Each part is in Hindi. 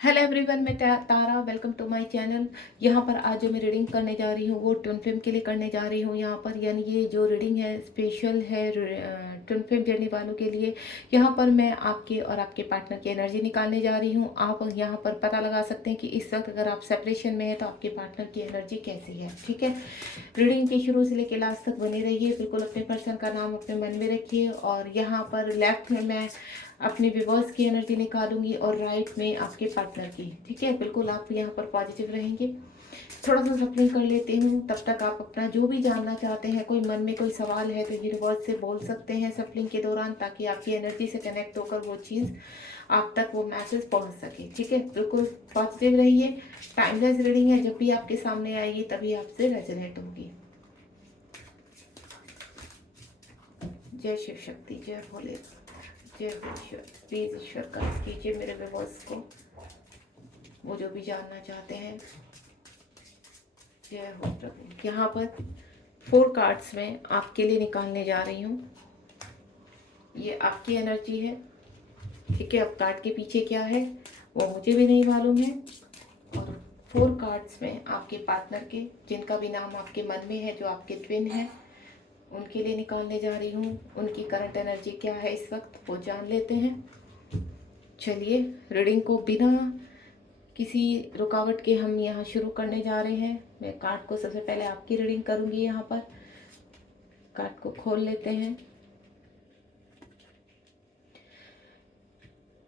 हेलो एवरीवन, मैं Tara. Welcome to my channel. यहाँ पर आज जो मैं रीडिंग करने जा रही हूँ वो ट्विन फ्लेम के लिए करने जा रही हूँ। यहाँ पर यानी ये जो रीडिंग है स्पेशल है ट्विन फ्लेम जर्नी वालों के लिए। यहाँ पर मैं आपके और आपके पार्टनर की एनर्जी निकालने जा रही हूँ। आप यहाँ पर पता लगा सकते हैं कि इस वक्त अगर आप सेपरेशन में हैं तो आपके पार्टनर की एनर्जी कैसी है। ठीक है, रीडिंग के शुरू से लेकर लास्ट तक बने रहिए। बिल्कुल अपने पर्सन का नाम अपने मन में रखिए। और यहाँ पर लेफ्ट में मैं अपने व्यूवर्स की एनर्जी निकालूंगी और राइट में आपके पार्टनर की। ठीक है, बिल्कुल आप यहाँ पर पॉजिटिव रहेंगे। थोड़ा सा सप्लिंग कर लेती हूँ, तब तक आप अपना जो भी जानना चाहते हैं, कोई मन में कोई सवाल है तो यूनिवर्स से बोल सकते हैं सप्लिंग के दौरान, ताकि आपकी एनर्जी से कनेक्ट होकर वो चीज़ आप तक वो मैसेज पहुँच सके। ठीक है, बिल्कुल पॉजिटिव रहिए। टाइमलेस रीडिंग है, जब भी आपके सामने आएगी तभी आपसे रेजोनेट होगी। जय शिव शक्ति, जय भोले, जय ईश्वर। प्लीज ईश्वर का कीजिए मेरे व्यूवर्स को, वो जो भी जानना चाहते हैं। जय हो प्रभु। यहाँ पर 4 कार्ड्स में आपके लिए निकालने जा रही हूँ। ये आपकी एनर्जी है। ठीक है, अब कार्ड के पीछे क्या है वो मुझे भी नहीं मालूम है। और 4 कार्ड्स में आपके पार्टनर के, जिनका भी नाम आपके मन में है, जो आपके ट्विन है, उनके लिए निकालने जा रही हूँ। उनकी करंट एनर्जी क्या है इस वक्त वो जान लेते हैं। चलिए, रीडिंग को बिना किसी रुकावट के हम यहाँ शुरू करने जा रहे हैं। मैं कार्ड को सबसे पहले आपकी रीडिंग करूँगी। यहाँ पर कार्ड को खोल लेते हैं।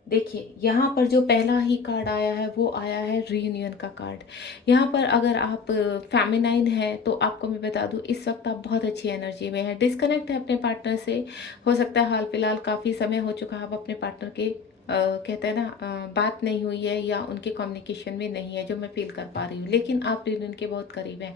देखिए, यहाँ पर जो पहला ही कार्ड आया है वो आया है रीयूनियन का कार्ड। यहाँ पर अगर आप फेमिनाइन है तो आपको मैं बता दूँ, इस वक्त आप बहुत अच्छी एनर्जी में है। डिस्कनेक्ट है अपने पार्टनर से, हो सकता है हाल फिलहाल काफ़ी समय हो चुका है आप अपने पार्टनर के कहते हैं ना बात नहीं हुई है या उनके कम्युनिकेशन में नहीं है, जो मैं फील कर पा रही हूँ। लेकिन आप रीयूनियन के बहुत करीब हैं।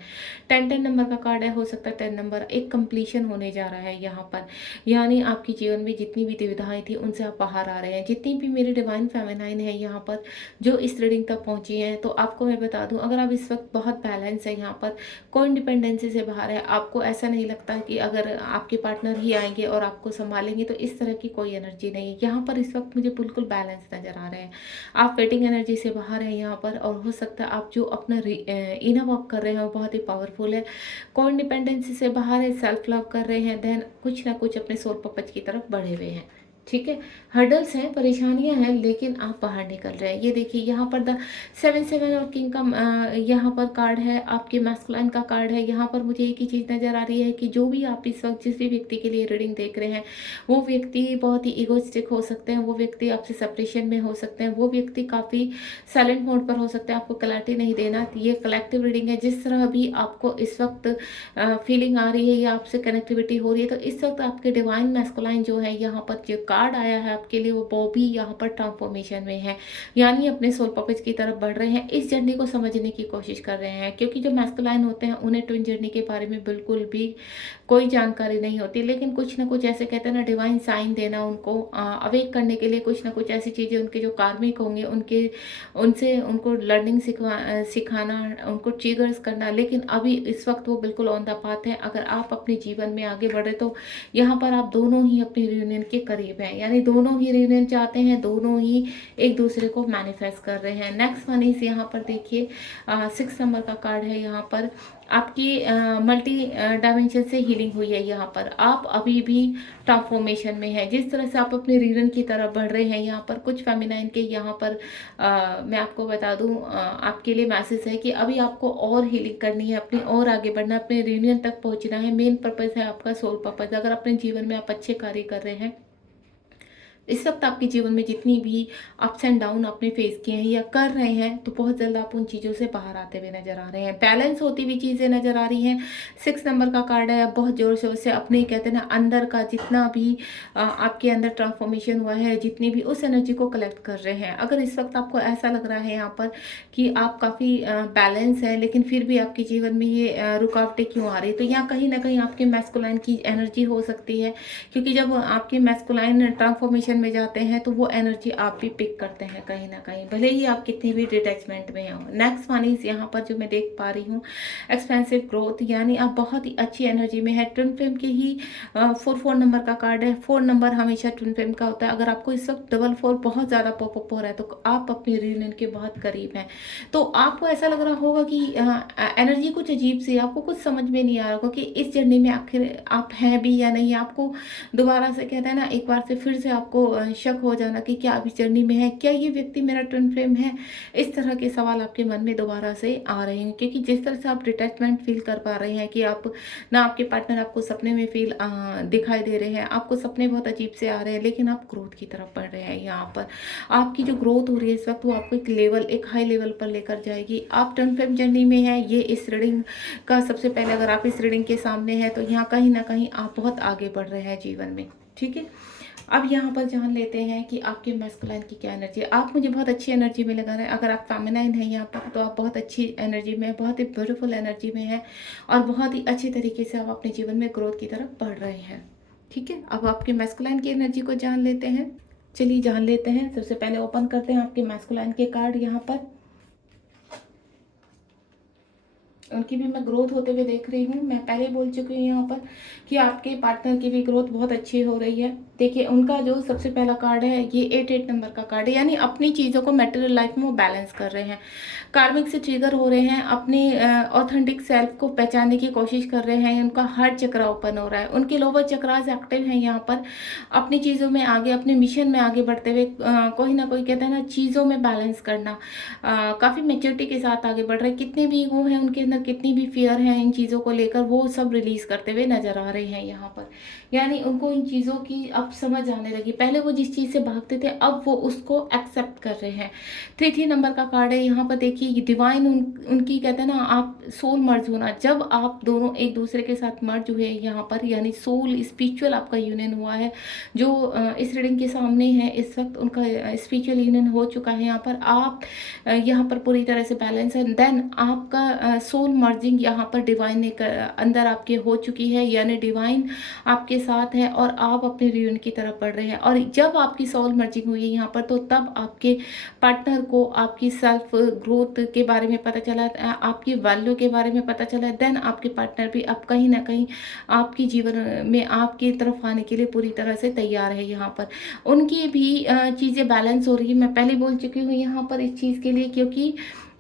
10 नंबर का कार्ड है, हो सकता है 10 नंबर एक कंप्लीशन होने जा रहा है यहाँ पर। यानी आपके जीवन में जितनी भी दुविधाएं थी उनसे आप बाहर आ रहे हैं। जितनी भी मेरे डिवाइन फेमिनाइन है यहाँ पर जो इस रीडिंग तक पहुँची हैं, तो आपको मैं बता दूँ, अगर आप इस वक्त बहुत बैलेंस है, यहाँ पर कोई इंडिपेंडेंसी से बाहर है, आपको ऐसा नहीं लगता कि अगर आपके पार्टनर ही आएंगे और आपको संभालेंगे, तो इस तरह की कोई एनर्जी नहीं है यहाँ पर। इस वक्त मुझे बिल्कुल बैलेंस नजर आ रहे हैं। आप वेटिंग एनर्जी से बाहर हैं यहाँ पर, और हो सकता है आप जो अपना इनर वर्क कर रहे हैं वो बहुत ही पावरफुल है। को इंडिपेंडेंसी से बाहर है, सेल्फ लव कर रहे हैं, देन कुछ ना कुछ अपने सोल पर्पज की तरफ बढ़े हुए हैं। ठीक है, हर्डल्स हैं, परेशानियां हैं, लेकिन आप बाहर निकल रहे हैं। ये देखिए, यहाँ पर द 7 और किंग का यहाँ पर कार्ड है, आपके मैस्कुलाइन का कार्ड है। यहाँ पर मुझे एक ही चीज़ नज़र आ रही है कि जो भी आप इस वक्त जिस भी व्यक्ति के लिए रीडिंग देख रहे हैं, वो व्यक्ति बहुत ही इगोइस्टिक हो सकते हैं, वो व्यक्ति आपसे सेपरेशन में हो सकते हैं, वो व्यक्ति काफ़ी साइलेंट मोड पर हो सकते हैं, आपको क्लैरिटी नहीं देना। ये कलेक्टिव रीडिंग है। जिस तरह भी आपको इस वक्त फीलिंग आ रही है या आपसे कनेक्टिविटी हो रही है, तो इस वक्त आपके डिवाइन मैस्कुलाइन जो है, यहाँ पर जो कार्ड आया है आपके लिए, वो भी यहाँ पर ट्रांसफॉर्मेशन में है, यानी अपने सोल पर्पज की तरफ बढ़ रहे हैं, इस जर्नी को समझने की कोशिश कर रहे हैं। क्योंकि जो मैस्कुलाइन होते हैं उन्हें ट्विन जर्नी के बारे में बिल्कुल भी कोई जानकारी नहीं होती, लेकिन कुछ ना कुछ ऐसे कहते हैं ना, डिवाइन साइन देना उनको अवेक करने के लिए, कुछ ना कुछ ऐसी चीज़ें उनके जो कार्मिक होंगे उनके उनसे उनको लर्निंग सिखाना, उनको ट्रिगर्स करना। लेकिन अभी इस वक्त वो बिल्कुल ऑन द पाथ है। अगर आप अपने जीवन में आगे बढ़े तो यहाँ पर आप दोनों ही अपनी रियूनियन के करीब हैं, यानी दोनों ही रियूनियन चाहते हैं, दोनों ही एक दूसरे को मैनिफेस्ट कर रहे हैं। नेक्स्ट वन इस यहाँ पर देखिए 6 नंबर का कार्ड है। यहाँ पर आपकी मल्टी डायमेंशन से हीलिंग हुई है। यहाँ पर आप अभी भी ट्रांसफॉर्मेशन में है। जिस तरह से आप अपने रीजन की तरफ बढ़ रहे हैं, यहाँ पर कुछ फेमिनाइन के यहाँ पर मैं आपको बता दूँ, आपके लिए मैसेज है कि अभी आपको और हीलिंग करनी है, अपनी और आगे बढ़ना, अपने रीयूनियन तक पहुँचना है। मेन पर्पज़ है आपका सोल पर्पज़। अगर अपने जीवन में आप अच्छे कार्य कर रहे हैं, इस वक्त आपके जीवन में जितनी भी अप्स एंड डाउन आपने फेस किए हैं या कर रहे हैं, तो बहुत जल्द आप उन चीज़ों से बाहर आते हुए नजर आ रहे हैं। बैलेंस होती हुई चीज़ें नजर आ रही हैं। 6 नंबर का कार्ड है। बहुत जोर शोर से अपने कहते हैं ना अंदर का जितना भी आपके अंदर ट्रांसफॉर्मेशन हुआ है, जितनी भी उस एनर्जी को कलेक्ट कर रहे हैं। अगर इस वक्त आपको ऐसा लग रहा है यहाँ पर कि आप काफ़ी बैलेंस है, लेकिन फिर भी आपके जीवन में ये रुकावटें क्यों आ रही है, तो यहाँ कहीं ना कहीं आपके मैस्कुलाइन की एनर्जी हो सकती है। क्योंकि जब आपके मैस्कुलाइन ट्रांसफॉर्मेशन डायरेक्शन में जाते हैं तो वो एनर्जी आप भी पिक करते हैं कहीं न कहीं, भले ही आप कितनी भी डिटैचमेंट में हो। नेक्स्ट वन इज़ यहाँ पर जो मैं देख पा रही हूँ एक्सपेंसिव ग्रोथ, यानी आप बहुत ही अच्छी एनर्जी में है। ट्विन फ्लेम के ही 4 नंबर का कार्ड है। 4 नंबर हमेशा ट्विन फ्लेम का होता है। अगर आपको इस वक़्त डबल 4 बहुत ज़्यादा पॉप अप हो रहा है तो आप अपनी रियूनियन के बहुत करीब हैं। तो आपको ऐसा लग रहा होगा कि एनर्जी कुछ अजीब सी है, आपको कुछ समझ में नहीं आ रहा होगा कि इस जर्नी में आखिर आप हैं भी या नहीं। आपको दोबारा से कहते हैं ना, एक बार से फिर से आपको शक हो जाना कि क्या आप इस जर्नी में है, क्या ये व्यक्ति मेरा ट्विन फ्लेम है? इस तरह के सवाल आपके मन में दोबारा से आ रहे हैं, क्योंकि जिस तरह से आप डिटैचमेंट फील कर पा रहे हैं कि आप ना, आपके पार्टनर आपको सपने में दिखाई दे रहे हैं, आपको सपने बहुत अजीब से आ रहे हैं, लेकिन आप ग्रोथ की तरफ बढ़ रहे हैं। यहाँ पर आपकी जो ग्रोथ हो रही है इस वक्त, वो आपको एक हाई लेवल पर लेकर जाएगी। आप ट्विन फ्लेम जर्नी में है, ये इस रीडिंग का सबसे पहले, अगर आप इस रीडिंग के सामने हैं तो यहाँ कहीं ना कहीं आप बहुत आगे बढ़ रहे हैं जीवन में। ठीक है, अब यहाँ पर जान लेते हैं कि आपके मैस्कुलाइन की क्या एनर्जी है। आप मुझे बहुत अच्छी एनर्जी में लगा रहे हैं। अगर आप फेमिनाइन हैं यहाँ पर तो आप बहुत अच्छी एनर्जी में, बहुत ही ब्यूटीफुल एनर्जी में हैं और बहुत ही अच्छे तरीके से आप अपने जीवन में ग्रोथ की तरफ बढ़ रहे हैं। ठीक है, अब आपके मैस्कुलाइन की एनर्जी को जान लेते हैं। चलिए जान लेते हैं। सबसे पहले ओपन करते हैं आपके मैस्कुलाइन के कार्ड। यहाँ पर उनकी भी मैं ग्रोथ होते हुए देख रही हूँ। मैं पहले बोल चुकी हूँ यहाँ पर कि आपके पार्टनर की भी ग्रोथ बहुत अच्छी हो रही है। देखिए, उनका जो सबसे पहला कार्ड है ये 8 नंबर का कार्ड है, यानी अपनी चीज़ों को मटेरियल लाइफ में वो बैलेंस कर रहे हैं, कार्मिक से ट्रिगर हो रहे हैं, अपने ऑथेंटिक सेल्फ को पहचानने की कोशिश कर रहे हैं। उनका हार्ट चक्रा ओपन हो रहा है, उनके लोअर चक्रास एक्टिव हैं यहाँ पर, अपनी चीज़ों में आगे, अपने मिशन में आगे बढ़ते हुए कोई ना कोई, कहते हैं ना, चीज़ों में बैलेंस करना, काफ़ी मेच्योरिटी के साथ आगे बढ़ रहे हैं। कितने भी ईगो हैं उनके अंदर, कितनी भी फियर है इन चीज़ों को लेकर, वो सब रिलीज करते हुए नजर आ रहे हैं यहाँ पर। यानी उनको इन चीज़ों की अब समझ आने लगी। पहले वो जिस चीज़ से भागते थे अब वो उसको एक्सेप्ट कर रहे हैं। 3 नंबर का कार्ड है यहाँ पर। देखिए, डिवाइन उनकी, कहते हैं ना, आप सोल मर्ज होना, जब आप दोनों एक दूसरे के साथ मर्ज हुए यहाँ पर, यानी सोल स्पिरिचुअल आपका यूनियन हुआ है। जो इस रीडिंग के सामने है इस वक्त, उनका स्पिरिचुअल यूनियन हो चुका है। यहाँ पर आप यहाँ पर पूरी तरह से बैलेंस है। देन आपका सोल मर्जिंग यहाँ पर डिवाइन अंदर आपके हो चुकी है, यानी डिवाइन आपके साथ है और आप अपने रियूनियन की तरफ बढ़ रहे हैं। और जब आपकी सोल मर्जिंग हुई है यहाँ पर, तो तब आपके पार्टनर को आपकी सेल्फ ग्रोथ के बारे में पता चला, आपकी वैल्यू के बारे में पता चला। देन आपके पार्टनर भी अब कहीं ना कहीं आपकी जीवन में आपकी तरफ आने के लिए पूरी तरह से तैयार है। यहाँ पर उनकी भी चीज़ें बैलेंस हो रही है। मैं पहले बोल चुकी हूँ यहाँ पर इस चीज़ के लिए, क्योंकि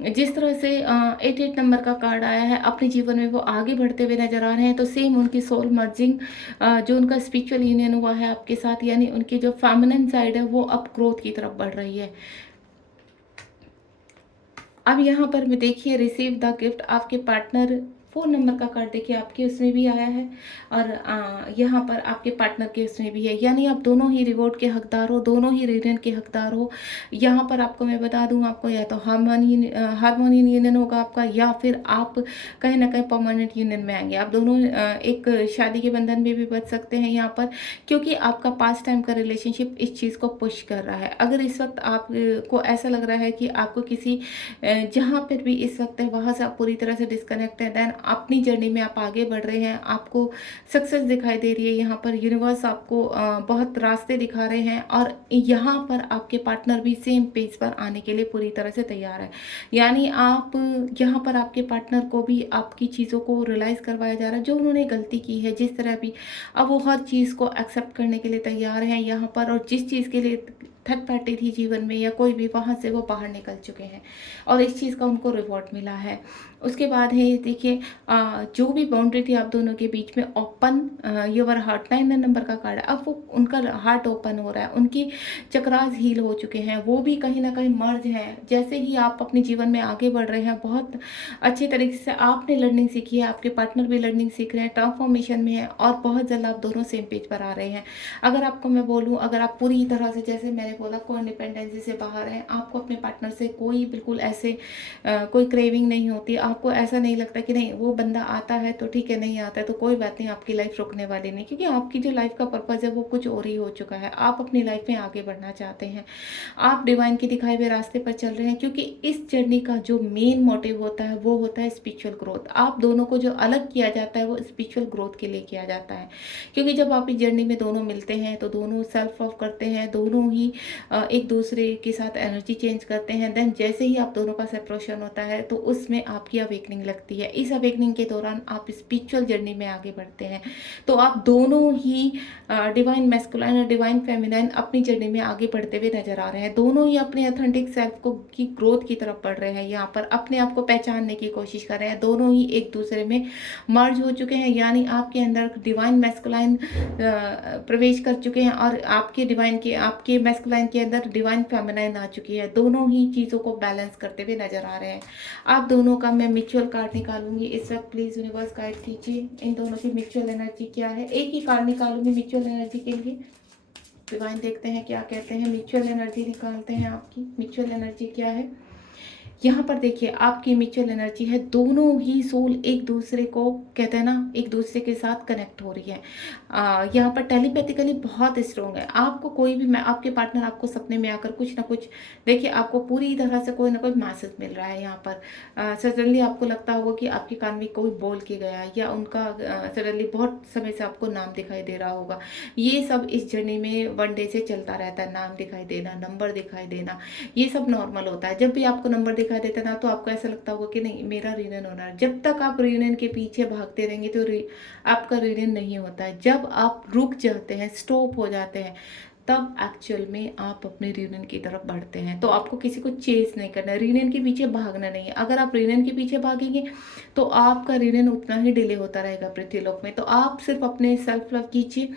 जिस तरह से 8 नंबर का कार्ड आया है, अपने जीवन में वो आगे बढ़ते हुए नजर आ रहे हैं। तो सेम उनकी सोल मर्जिंग, जो उनका स्पिरिचुअल यूनियन हुआ है आपके साथ, यानी उनकी जो फेमिनिन साइड है वो अब ग्रोथ की तरफ बढ़ रही है। अब यहाँ पर मैं देखिए, रिसीव द गिफ्ट, आपके पार्टनर 4 नंबर का कार्ड देखिए आपके उसमें भी आया है और यहाँ पर आपके पार्टनर के उसमें भी है, यानी आप दोनों ही रिवॉर्ड के हकदार हो, दोनों ही रियूनियन के हकदार हो। यहाँ पर आपको मैं बता दूँ, आपको या तो हार्मोनियन यूनियन होगा आपका, या फिर आप कहीं ना कहीं परमानेंट यूनियन में आएंगे। आप दोनों एक शादी के बंधन में भी बच सकते हैं यहाँ पर, क्योंकि आपका पास्ट टाइम का रिलेशनशिप इस चीज़ को पुश कर रहा है। अगर इस वक्त आपको ऐसा लग रहा है कि आपको किसी जहाँ पर भी इस वक्त है वहाँ से आप पूरी तरह से डिस्कनेक्ट है, देन अपनी जर्नी में आप आगे बढ़ रहे हैं, आपको सक्सेस दिखाई दे रही है। यहाँ पर यूनिवर्स आपको बहुत रास्ते दिखा रहे हैं और यहाँ पर आपके पार्टनर भी सेम पेज पर आने के लिए पूरी तरह से तैयार है। यानी आप यहाँ पर आपके पार्टनर को भी आपकी चीज़ों को रियलाइज़ करवाया जा रहा है, जो उन्होंने गलती की है जिस तरह भी, अब वो हर चीज़ को एक्सेप्ट करने के लिए तैयार हैं यहाँ पर। और जिस चीज़ के लिए थर्ड पार्टी थी जीवन में या कोई भी, वहाँ से वो बाहर निकल चुके हैं और इस चीज़ का उनको रिवॉर्ड मिला है। उसके बाद है, देखिए, जो भी बाउंड्री थी आप दोनों के बीच में, ओपन योर हार्ट, 9 नंबर का कार्ड है। अब वो उनका हार्ट ओपन हो रहा है, उनकी चक्रास हील हो चुके हैं, वो भी कहीं ना कहीं मर्ज हैं। जैसे ही आप अपने जीवन में आगे बढ़ रहे हैं, बहुत अच्छे तरीके से आपने लर्निंग सीखी है, आपके पार्टनर भी लर्निंग सीख रहे हैं, ट्रांसफॉर्मेशन में है और बहुत जल्द आप दोनों सेम पेज पर आ रहे हैं। अगर आपको मैं बोलूँ, अगर आप पूरी तरह से, जैसे मैंने मैंने बोला को इंडिपेंडेंसी से बाहर हैं, आपको अपने पार्टनर से कोई बिल्कुल ऐसे कोई क्रेविंग नहीं होती, आपको ऐसा नहीं लगता कि नहीं वो बंदा आता है तो ठीक है, नहीं आता है तो कोई बात नहीं, आपकी लाइफ रुकने वाली नहीं, क्योंकि आपकी जो लाइफ का पर्पज़ है वो कुछ और ही हो चुका है। आप अपनी लाइफ में आगे बढ़ना चाहते हैं, आप डिवाइन के दिखाए हुए रास्ते पर चल रहे हैं, क्योंकि इस जर्नी का जो मेन मोटिव होता है वो होता है स्पिरिचुअल ग्रोथ। आप दोनों को जो अलग किया जाता है वो स्पिरिचुअल ग्रोथ के लिए किया जाता है, क्योंकि जब आप इस जर्नी में दोनों मिलते हैं तो दोनों सेल्फ लव करते हैं, दोनों ही एक दूसरे के साथ एनर्जी चेंज करते हैं। देन जैसे ही आप दोनों का सेपरेशन होता है तो उसमें आपकी अवेकनिंग लगती है। इस अवेकनिंग के दौरान आप स्पिरिचुअल जर्नी में आगे बढ़ते हैं, तो आप दोनों ही डिवाइन मैस्कुलाइन और डिवाइन फेमिनाइन अपनी जर्नी में आगे बढ़ते हुए नजर आ रहे हैं। दोनों ही अपने ऑथेंटिक सेल्फ को की ग्रोथ की तरफ बढ़ रहे हैं, यहाँ पर अपने आप को पहचानने की कोशिश कर रहे हैं। दोनों ही एक दूसरे में मर्ज हो चुके हैं, यानी आपके अंदर डिवाइन मैस्कुलाइन प्रवेश कर चुके हैं और आपके मैस्कुलाइन के अंदर डिवाइन फेमिनाइन आ चुकी है। दोनों ही चीज़ों को बैलेंस करते हुए नजर आ रहे हैं। आप दोनों का मैं म्यूचुअल कार्ड निकालूंगी इस वक्त, प्लीज यूनिवर्स गाइड कीजिए इन दोनों की म्यूचुअल एनर्जी क्या है। एक ही कार्ड निकालूंगी म्यूचुअल एनर्जी के लिए। डिवाइन देखते हैं क्या कहते हैं, म्यूचुअल एनर्जी निकालते हैं, आपकी म्यूचुअल एनर्जी क्या है। यहाँ पर देखिए आपकी म्यूचुअल एनर्जी है, दोनों ही सोल एक दूसरे को कहते हैं ना एक दूसरे के साथ कनेक्ट हो रही है। यहाँ पर टेलीपैथिकली बहुत स्ट्रॉन्ग है। आपको कोई भी, मैं आपके पार्टनर आपको सपने में आकर कुछ ना कुछ, देखिए आपको पूरी तरह से कोई ना कोई मैसेज मिल रहा है। यहाँ पर सडनली आपको लगता होगा कि आपके कान में कोई बोल के गया, या उनका सडनली बहुत समय से आपको नाम दिखाई दे रहा होगा। ये सब इस जर्नी में वन डे से चलता रहता है, नाम दिखाई देना, नंबर दिखाई देना, ये सब नॉर्मल होता है। जब भी आपको नंबर दिखाई देता है ना तो आपको ऐसा लगता होगा कि नहीं मेरा रीयूनियन होना है। जब तक आप रीयूनियन के पीछे भागते रहेंगे तो आपका रीयूनियन नहीं होता है। जब आप रुक जाते हैं, स्टॉप हो जाते हैं, तब एक्चुअल में आप अपने रीयूनियन की तरफ बढ़ते हैं। तो आपको किसी को चेस नहीं करना है, रीयूनियन के पीछे भागना नहीं है। अगर आप रीयूनियन के पीछे भागेंगे तो आपका रीयूनियन उतना ही डिले होता रहेगा पृथ्वीलोक में। तो आप सिर्फ अपने सेल्फ लव कीजिए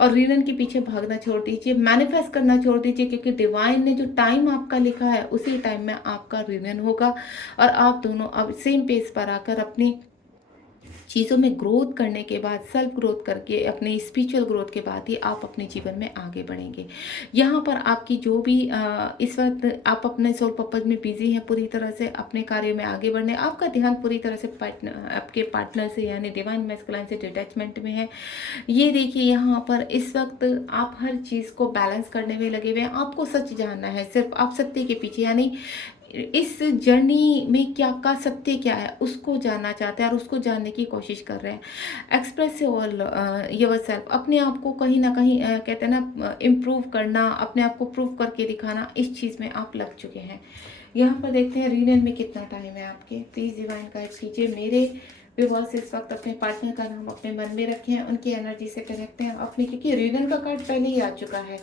और रीयूनियन के पीछे भागना छोड़ दीजिए, मैनिफेस्ट करना छोड़ दीजिए, क्योंकि डिवाइन ने जो टाइम आपका लिखा है उसी टाइम में आपका रीयूनियन होगा और आप दोनों अब सेम पेज पर आकर अपनी चीज़ों में ग्रोथ करने के बाद, सेल्फ ग्रोथ करके, अपने स्पिरिचुअल ग्रोथ के बाद ही आप अपने जीवन में आगे बढ़ेंगे। यहाँ पर आपकी जो भी इस वक्त आप अपने सोल पर्पज में बिजी हैं, पूरी तरह से अपने कार्य में आगे बढ़ने, आपका ध्यान पूरी तरह से आपके पार्टनर से यानी डिवाइन मैस्कुलाइन से डिटैचमेंट में है। ये देखिए यहाँ पर इस वक्त आप हर चीज़ को बैलेंस करने में लगे हुए हैं। आपको सच जानना है, सिर्फ आप सत्य के पीछे, यानी इस जर्नी में क्या का सत्य क्या है उसको जानना चाहते हैं और उसको जानने की कोशिश कर रहे हैं। एक्सप्रेस योर सेल्फ, अपने आप को कहीं ना कहीं कहते हैं ना इम्प्रूव करना, अपने आप को प्रूव करके दिखाना, इस चीज़ में आप लग चुके हैं। यहाँ पर देखते हैं रीयूनियन में कितना टाइम है आपके। प्लीज़ डिवाइन गाइड कीजिए। मेरे व्यूअर्स इस वक्त अपने पार्टनर का नाम अपने मन में रखे हैं, उनकी एनर्जी से कनेक्ट हैं अपने, क्योंकि रीयूनियन का कार्ड पहले ही आ चुका है।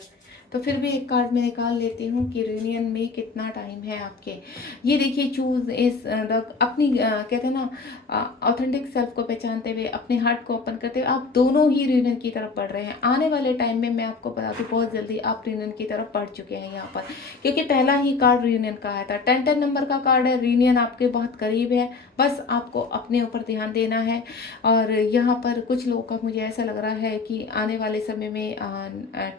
तो फिर भी एक कार्ड मैं निकाल लेती हूँ कि रीयूनियन में कितना टाइम है आपके। ये देखिए चूज इस अपनी कहते हैं ना ऑथेंटिक सेल्फ को पहचानते हुए, अपने हार्ट को ओपन करते हुए आप दोनों ही रीयूनियन की तरफ बढ़ रहे हैं। आने वाले टाइम में मैं आपको बता दूँ बहुत जल्दी आप रीयूनियन की तरफ बढ़ चुके हैं यहाँ पर, क्योंकि पहला ही कार्ड रीयूनियन का आया था। 10 नंबर का कार्ड है, रीयूनियन आपके बहुत करीब है, बस आपको अपने ऊपर ध्यान देना है। और यहाँ पर कुछ लोगों का मुझे ऐसा लग रहा है कि आने वाले समय में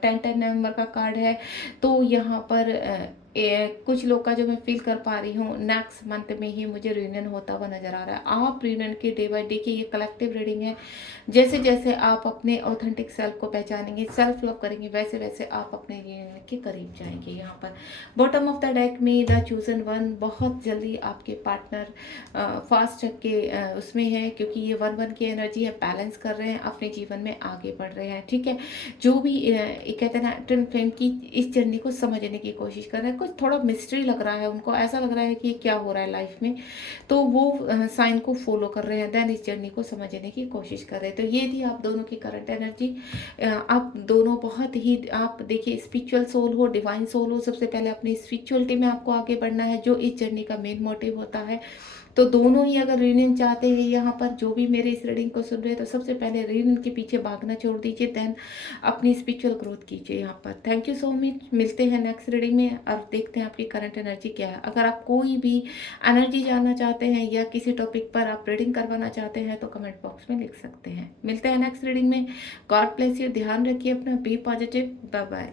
10 नंबर का कार्ड है, तो यहाँ पर कुछ लोग का जो मैं फील कर पा रही हूँ नेक्स्ट मंथ में ही मुझे रीयूनियन होता हुआ नजर आ रहा है। आप रीयूनियन के डे बाय डे की ये कलेक्टिव रीडिंग है, जैसे जैसे आप अपने ऑथेंटिक सेल्फ को पहचानेंगे, सेल्फ लव करेंगे, वैसे वैसे आप अपने रीयूनियन के करीब जाएंगे। यहाँ पर बॉटम ऑफ द डेक में द चूजन वन, बहुत जल्दी आपके पार्टनर फास्ट के उसमें है, क्योंकि ये 1-1 की एनर्जी है, बैलेंस कर रहे हैं, अपने जीवन में आगे बढ़ रहे हैं। ठीक है, जो भी कहते हैं ना ट्विन फ्लेम की इस जर्नी को समझने की कोशिश कर रहे हैं। कुछ थोड़ा मिस्ट्री लग रहा है उनको, ऐसा लग रहा है कि क्या हो रहा है लाइफ में, तो वो साइन को फॉलो कर रहे हैं, देन इस जर्नी को समझने की कोशिश कर रहे हैं। तो ये थी आप दोनों की करंट एनर्जी। आप दोनों बहुत ही, आप देखिए स्पिरिचुअल सोल हो, डिवाइन सोल हो, सबसे पहले अपनी स्पिरिचुअलिटी में आपको आगे बढ़ना है, जो इस जर्नी का मेन मोटिव होता है। तो दोनों ही अगर रीयूनियन चाहते हैं, यहाँ पर जो भी मेरे इस रीडिंग को सुन रहे हैं, तो सबसे पहले रीयूनियन के पीछे भागना छोड़ दीजिए, देन अपनी स्पिरिचुअल ग्रोथ कीजिए यहाँ पर। थैंक यू सो मच, मिलते हैं नेक्स्ट रीडिंग में और देखते हैं आपकी करंट एनर्जी क्या है। अगर आप कोई भी एनर्जी जानना चाहते हैं या किसी टॉपिक पर आप रीडिंग करवाना चाहते हैं तो कमेंट बॉक्स में लिख सकते हैं। मिलते हैं नेक्स्ट रीडिंग में। गॉड ब्लेस यू, ध्यान रखिए अपना, बी पॉजिटिव, बाय बाय।